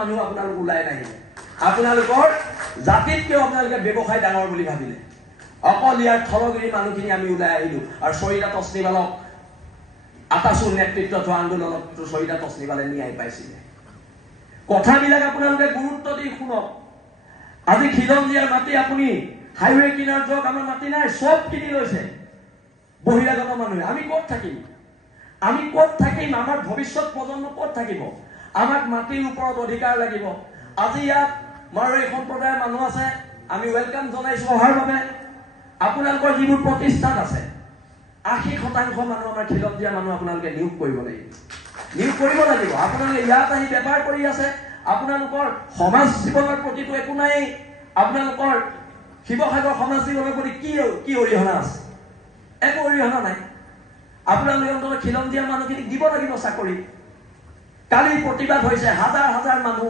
মানুহ আপোনালোক ওলাই নাহিলে আপোনালোকৰ জাতিতকৈ আপোনালোকে ব্যৱসায় ডাঙৰ বুলি ভাবিলে অকল ইয়াৰ থলগিৰি মানুহখিনি আমি ওলাই আহিলো আৰু শহীদা তছনিৱালক আটাচুৰ নেতৃত্বত হোৱা আন্দোলনত শহীদা তছনিৱালে ন্যায় পাইছিলে কথাবিলাক আপোনালোকে গুৰুত্ব দি শুনক আজি খিলঞ্জীয়াৰ মাটি আপুনি হাইৱে কিনাৰত যাওক আমাৰ মাটি নাই সব কিনি লৈছে বহিৰাগত মানুহে আমি ক'ত থাকিম আমাৰ ভৱিষ্যত প্ৰজন্ম ক'ত থাকিব আমাক মাটিৰ ওপৰত অধিকাৰ লাগিব আজি ইয়াত মাৰোৱাৰী সম্প্ৰদায়ৰ মানুহ আছে আমি ওয়েলকাম জনাইছো অহাৰ বাবে আপোনালোকৰ যিবোৰ প্ৰতিষ্ঠান আছে 80% মানুহ আমাৰ খিলঞ্জীয়া মানুহ আপোনালোকে নিয়োগ কৰিব লাগিব আপোনালোকে ইয়াত আহি বেপাৰ কৰি আছে আপোনালোকৰ সমাজ জীৱনৰ প্ৰতিটো একো নাই আপোনালোকৰ শিৱসাগৰ সমাজ জীৱনৰ প্ৰতি কি অৰিহণা আছে একো অৰিহণা নাই আপোনালোকে অন্তত খিলঞ্জীয়া মানুহখিনিক দিব লাগিব চাকৰি কালি প্ৰতিবাদ হৈছে হাজাৰ হাজাৰ মানুহ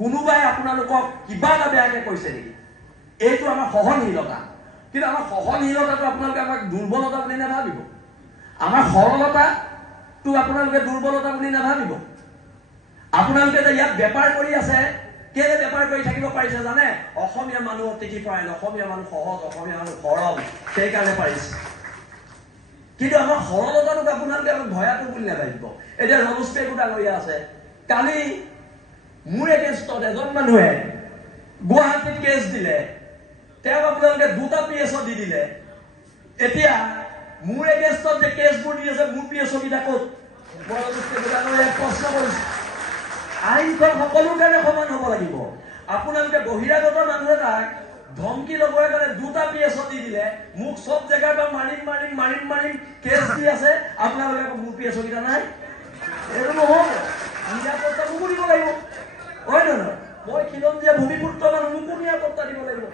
কোনোবাই আপোনালোকক কিবা এটা বেয়াকে কৈছে নেকি এইটো আমাৰ সহনশীলতা কিন্তু আমাৰ সহনশীলতাটো আপোনালোকে আমাক দুৰ্বলতা বুলি নাভাবিব আমাৰ সৰলতাটো আপোনালোকে দুৰ্বলতা বুলি নাভাবিব আপোনালোকে যে ইয়াত বেপাৰ কৰি আছে কেলে বেপাৰ কৰি থাকিব পাৰিছে জানে অসমীয়া মানুহ অতিথি পৰায়ণ অসমীয়া মানুহ সহজ অসমীয়া মানুহ সৰল সেইকাৰণে পাৰিছে কিন্তু আমাৰ সৰলতাটোক আপোনালোকে আমাক ভয়াটো বুলি নাভাবিব এতিয়া ৰমেশ পেগু ডাঙৰীয়া আছে কালি মোৰ এগেইনষ্টত এজন মানুহে গুৱাহাটীত কেছ দিলে তেওঁ আপোনালোকে 2টা পিএছও দি দিলে এতিয়া মোৰ এগেইনষ্টত যে কেছবোৰ দি আছে মোৰ পিএছও কেইটা ক'ত মই ৰমেশ পেগু ডাঙৰীয়াক প্ৰশ্ন কৰিছো আইনখন সকলোৰ কাৰণে সমান হ'ব লাগিব আপোনালোকে বহিৰাগত মানুহ এটাক ধমকি লগোৱাৰ কাৰণে 2টা পিএছও দি দিলে মোক সব জেগাৰ পৰা মাৰিম কেছ দি আছে আপোনালোকে মোৰ পিএছও কেইটা নাই এইটো নহ'ব নিৰাপত্তা মোকো দিব লাগিব হয় নহয় মই খিলঞ্জীয়া ভূমিপুত্ৰ মানুহ মোকো নিৰাপত্তা দিব লাগিব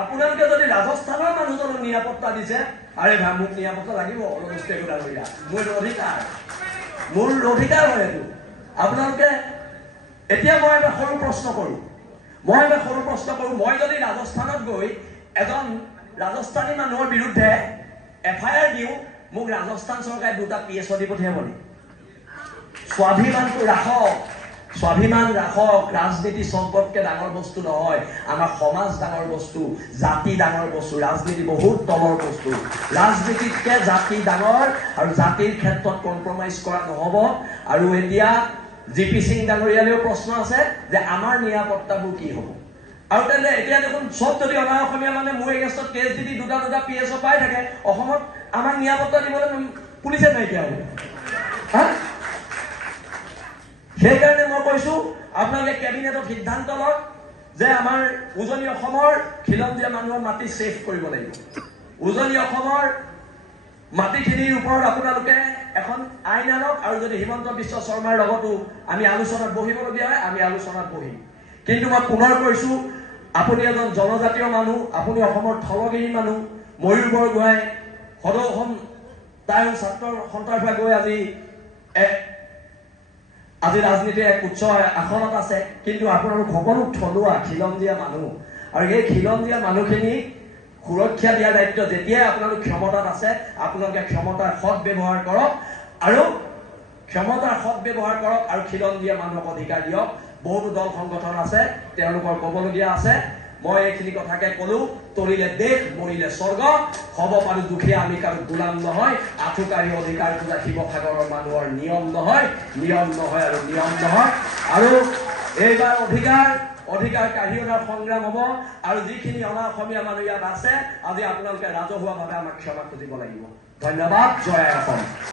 আপোনালোকে যদি ৰাজস্থানৰ মানুহজনক নিৰাপত্তা দিছে আৰে ভাই মোক নিৰাপত্তা লাগিব ৰমেশ পেগু ডাঙৰীয়া মোৰ অধিকাৰ হয় এইটো আপোনালোকে এতিয়া মই এটা সৰু প্ৰশ্ন কৰোঁ মই যদি ৰাজস্থানত গৈ এজন ৰাজস্থানী মানুহৰ বিৰুদ্ধে এফআইআৰ দিওঁ মোক ৰাজস্থান চৰকাৰে 2টা পিএছও দি পঠিয়াব নেকি স্বাভিমান ৰাখক ৰাজনীতি সম্পৰ্কে ডাঙৰ বস্তু নহয় আমাৰ সমাজ ডাঙৰ বস্তু জাতি ডাঙৰ বস্তু ৰাজনীতি বহুত তলৰ বস্তু ৰাজনীতিতকে জাতি ডাঙৰ আৰু জাতিৰ ক্ষেত্ৰত কম্প্ৰমাইজ কৰা নহ'ব আৰু এতিয়া জিপি সিং ডাঙৰীয়ালেও প্ৰশ্ন আছে যে আমাৰ নিৰাপত্তাবোৰ কি হ'ব আৰু তেনে এতিয়া দেখোন সব যদি অনা অসমীয়া মানে মোৰ এগেইনষ্টত কেছ দি 2টা পিএছও পাই থাকে অসমত আমাক নিৰাপত্তা দিবলৈ পুলিচে নাইকিয়া হ'ব সেইকাৰণে মই কৈছো আপোনালোকে কেবিনেটত সিদ্ধান্ত লওক যে আমাৰ উজনি অসমৰ খিলঞ্জীয়া মানুহৰ মাটি সেফ কৰিব লাগিব উজনি অসমৰ মাটিখিনিৰ ওপৰত আপোনালোকে এখন আইন আনক আৰু যদি হিমন্ত বিশ্ব শৰ্মাৰ লগতো আমি আলোচনাত বহিবলগীয়া হয় আমি আলোচনাত বহিম কিন্তু মই পুনৰ কৈছো আপুনি এজন জনজাতীয় মানুহ আপুনি অসমৰ থলগিৰি মানুহ ময়ূৰ বৰগোহাঁই সদৌ অসম তাইৰ ছাত্ৰৰ সন্তানভাৱে গৈ আজি ৰাজনীতিৰ এক উচ্চ আসনত আছে কিন্তু আপোনালোক সকলো থলুৱা খিলঞ্জীয়া মানুহ আৰু এই খিলঞ্জীয়া মানুহখিনি সুৰক্ষা দিয়াৰ দায়িত্ব যেতিয়াই আপোনালোক ক্ষমতাত আছে আপোনালোকে ক্ষমতাৰ সৎ ব্যৱহাৰ কৰক আৰু খিলঞ্জীয়া মানুহক অধিকাৰ দিয়ক বহুতো দল সংগঠন আছে তেওঁলোকৰ ক'বলগীয়া আছে মই এইখিনি কথাকে ক'লো তৰিলে দেশ মৰিলে স্বৰ্গ হ'ব পাৰো দুখীয়া আমি কাৰো গোলাম নহয় আঠুকাৰী অধিকাৰ পূজা শিৱসাগৰৰ মানুহৰ নিয়ম নহয় আৰু এইবাৰ অধিকাৰ কাঢ়ি অনাৰ সংগ্ৰাম হ'ব আৰু যিখিনি অনা অসমীয়া মানুহ ইয়াত আছে আজি আপোনালোকে ৰাজহুৱাভাৱে আমাক ক্ষমা খুজিব লাগিব ধন্যবাদ জয় অসম।